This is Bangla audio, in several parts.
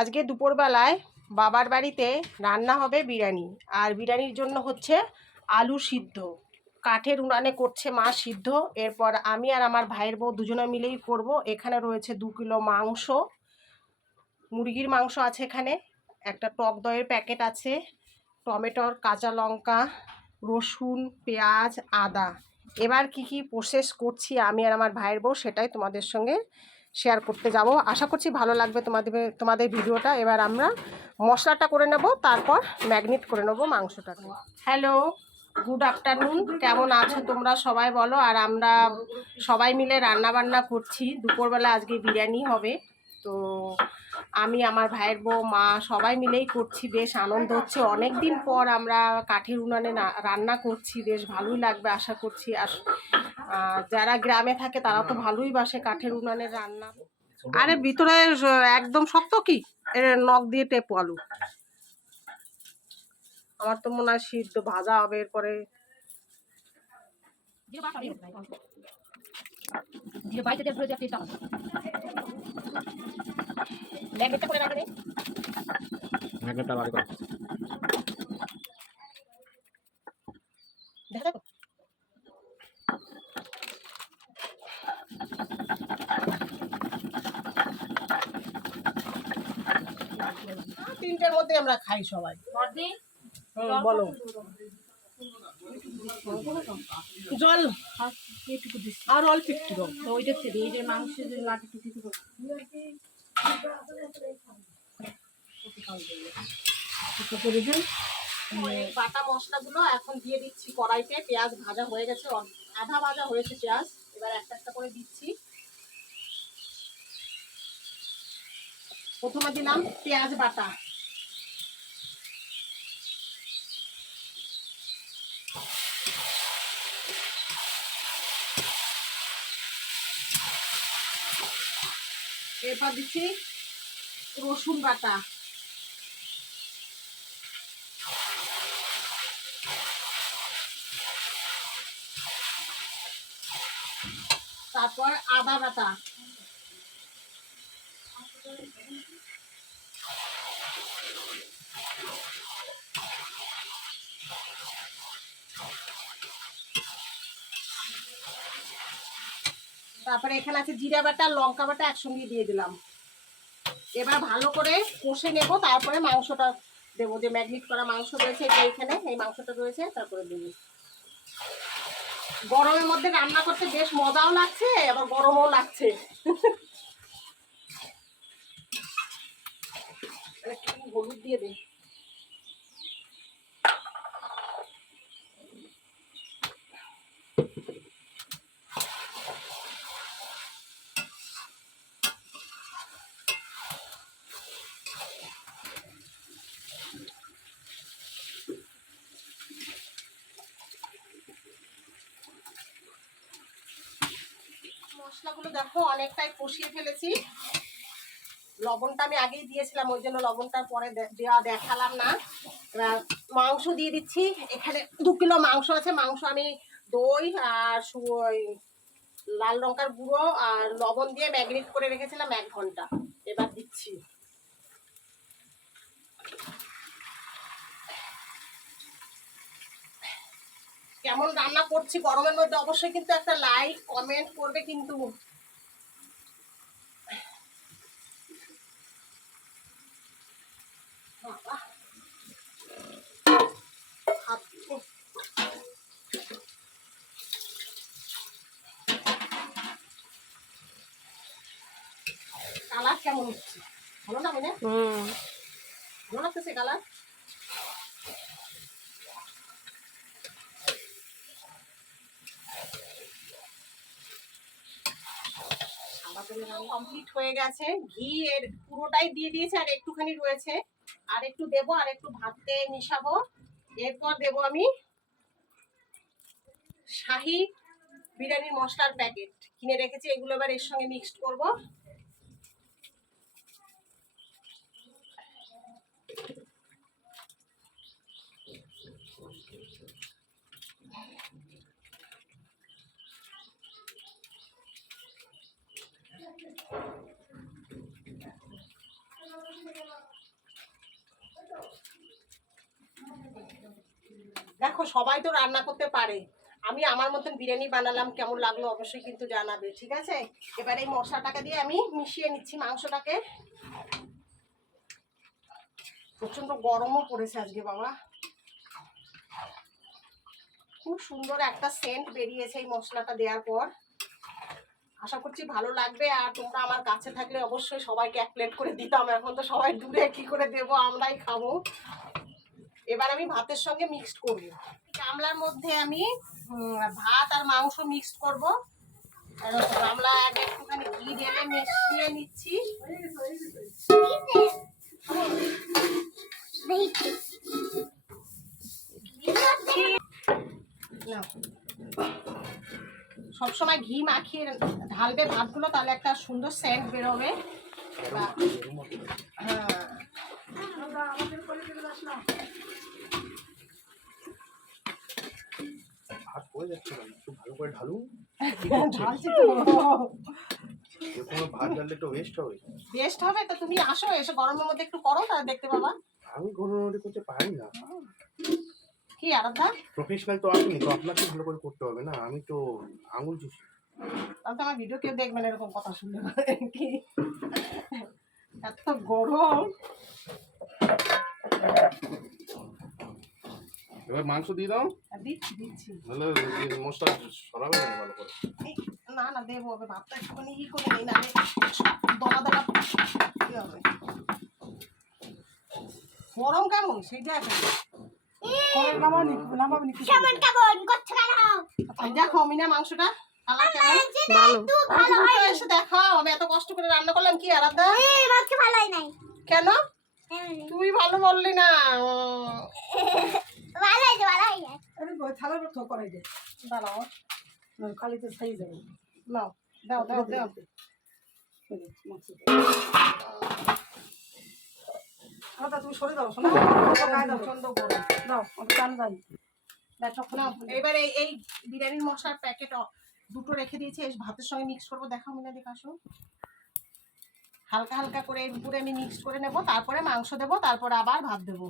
আজকে দুপুরবেলায় বাবার বাড়িতে রান্না হবে বিরিয়ানি। আর বিরিয়ানির জন্য হচ্ছে আলু সিদ্ধ, কাঠের উনানে করছে মা সিদ্ধ। এরপর আমি আর আমার ভাইয়ের বউ দুজনে মিলেই করব। এখানে রয়েছে 2 কিলো মাংস, মুরগির মাংস আছে, এখানে একটা টক দইয়ের প্যাকেট আছে, টমেটোর, কাঁচা লঙ্কা, রসুন, পেঁয়াজ, আদা। এবার কি কি প্রসেস করছি আমি আর আমার ভাইয়ের বউ সেটাই তোমাদের সঙ্গে শেয়ার করতে যাব। আশা করছি ভালো লাগবে তোমাদের ভিডিওটা। এবার আমরা মশলাটা করে নেব, তারপর ম্যাগনেট করে নেব মাংসটাকে। হ্যালো, গুড আফটারনুন, কেমন আছো তোমরা সবাই বলো। আর আমরা সবাই মিলে রান্না বান্না করছি, দুপুরবেলা আজকে বিরিয়ানি হবে। তো আমি, আমার ভাইয়ের বউ, মা সবাই মিলেই করছি, বেশ আনন্দ হচ্ছে। অনেক দিন পর আমরা কাঠের উনানে রান্না করছি, বেশ ভালোই লাগবে আশা করছি। আর যারা গ্রামে থাকে তারা তো ভালোই বাসে কাঠের উনানের রান্না। আরে ভিতরে একদম শক্ত, কি নখ দিয়ে টেপো আলু। আমার তো মনে হয় সিদ্ধ ভাজা হবে, এরপরে তিনটের মধ্যে আমরা খাই সবাই। বলো, জল আর অল্প একটু দাও। ওইটা থেকে এই যে মাংসের যে লাঠি টুকি করে দেন। বাটা মশলাগুলো এখন দিয়ে দিচ্ছি কড়াইতে। পেঁয়াজ ভাজা হয়ে গেছে, আধা ভাজা হয়েছে পেঁয়াজ। এবার একটা একটা করে দিচ্ছি। প্রথমে দিলাম পেঁয়াজ বাটা, এরপর দিচ্ছি রসুন বাটা, তারপর আদা বাটা, তারপরে এখানে আছে জিরা বাটা, লঙ্কা বাটা একসঙ্গে দিয়ে দিলাম। এবার ভালো করে কষে নেব, তারপরে মাংসটা দেবো। যে ম্যাগনেট করা মাংস রয়েছে এইখানে, এই মাংসটা রয়েছে, তারপরে দেবো। গরমের মধ্যে রান্না করতে বেশ মজাও লাগছে, আবার গরমও লাগছে। হলুদ দিয়ে দিই। মশলাগুলো দেখো অনেকটাই কষিয়ে ফেলেছি। লবণটা আমি আগেই দিয়েছিলাম, ওই জন্য লবণটা পরে দেওয়া দেখালাম না। এবার মাংস দিয়ে দিচ্ছি। এখানে 2 কিলো মাংস আছে। মাংস আমি দই আর লাল লঙ্কার গুঁড়ো আর লবণ দিয়ে ম্যাগনেট করে রেখেছিলাম 1 ঘন্টা। এবার দিচ্ছি। কেমন রান্না করছি গরমের মধ্যে অবশ্যই কিন্তু একটা লাইক কমেন্ট করবে কিন্তু। কালার কেমন হচ্ছে? ভালো লাগে না? ভালো লাগতেছে কালার। কমপ্লিট হয়ে গেছে। ঘি এর পুরোটাই দিয়ে দিয়েছে, আর একটুখানি রয়েছে। আর একটু দেবো, আর একটু ভাতে মিশাবো। এরপর দেবো আমি শাহি বিরিয়ানির মশলার প্যাকেট কিনে রেখেছি, এগুলো এবার এর সঙ্গে মিক্সড করব। দেখো সবাই তো রান্না করতে পারে, আমি আমার মতন বিরিয়ানি বানালাম, কেমন লাগলো অবশ্যই কিন্তু জানাবে, ঠিক আছে? এবার এই মশলাটাকে দিয়ে আমি মিশিয়ে নিচ্ছি মাংসটাকে। প্রচন্ড গরমও পড়েছে আজকে বাবা, খুব সুন্দর একটা সেন্ট বেরিয়েছে এই মশলাটা দেওয়ার পর। আশা করছি ভালো লাগবে, আর তোমরা আমার কাছে থাকলে অবশ্যই সবাইকে এক প্লেট করে দিতাম, এখন তো সবাই দূরে কি করে দেবো, আমরাই খাবো। এবার আমি ভাতের সঙ্গে মিক্সড করবো। গামলার মধ্যে আমি ভাত আর মাংস মিক্সড করবো। গামলা আগে একটুখানি ঘি ঢেলে মিশিয়ে নিচ্ছি। সবসময় ঘি মাখিয়ে ঢালবে ভাতগুলো, তাহলে একটা সুন্দর সেন্ট বেরোবে। হ্যাঁ, বেস্ট হবে তো তুমি আসো, এসে গরমের মধ্যে একটু করো, তাহলে দেখতে পাবা। আমি গরমের মধ্যে করতে পারি না। কি আরাধ্যা, প্রফেশনাল তো আপনি, তো আপনাকে ভালো করে করতে হবে না, আমি তো আঙুল চুষি। তাহলে তো আমার ভিডিও কেউ দেখবে না এরকম কথা শুনলে, কি এত গরম। এবার মাংস দিয়ে দাও। দিচ্ছি দিচ্ছি, নাহলে মশলা সরাবে না ভালো করে। না না দেবো, হবে ভাতটা একটুখানি ই করে নিই, নাহলে দলা দলা কি হবে। গরম কেমন সেইটা এখন দেখো মিনা মাংসটা কালার কেমন, এসে দেখাও। আমি এত কষ্ট করে রান্না করলাম, কি আরাধ্যা কেন তুই ভালো বললি না? দাঁড়াও, কালিতে খাই যাবে। নাও দাও দাও দাও। তুমি সরে দাও শোনা, প্রচন্ড গরম। দাও আমি চান যাই। নাও এবারে এই বিরিয়ানির মশলার প্যাকেট দুটো রেখে দিয়েছি, এই ভাতের সঙ্গে মিক্স করবো। দেখাও মিনা দিকে আসো, হালকা হালকা করে এর উপরে আমি মিক্স করে নেব, তারপরে মাংস দেবো, তারপরে আবার ভাত দেবো।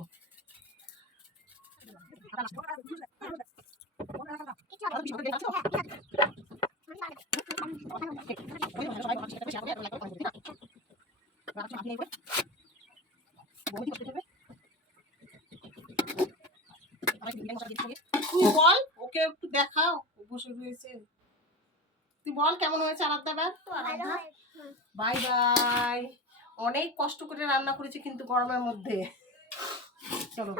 তুই বল, ওকে একটু দেখাও, বসে রয়েছে। তুই বল কেমন হয়েছে আরাধ্যা? Bye bye. অনেক কষ্ট করে রান্না করেছি কিন্তু গরমের মধ্যে। চলো।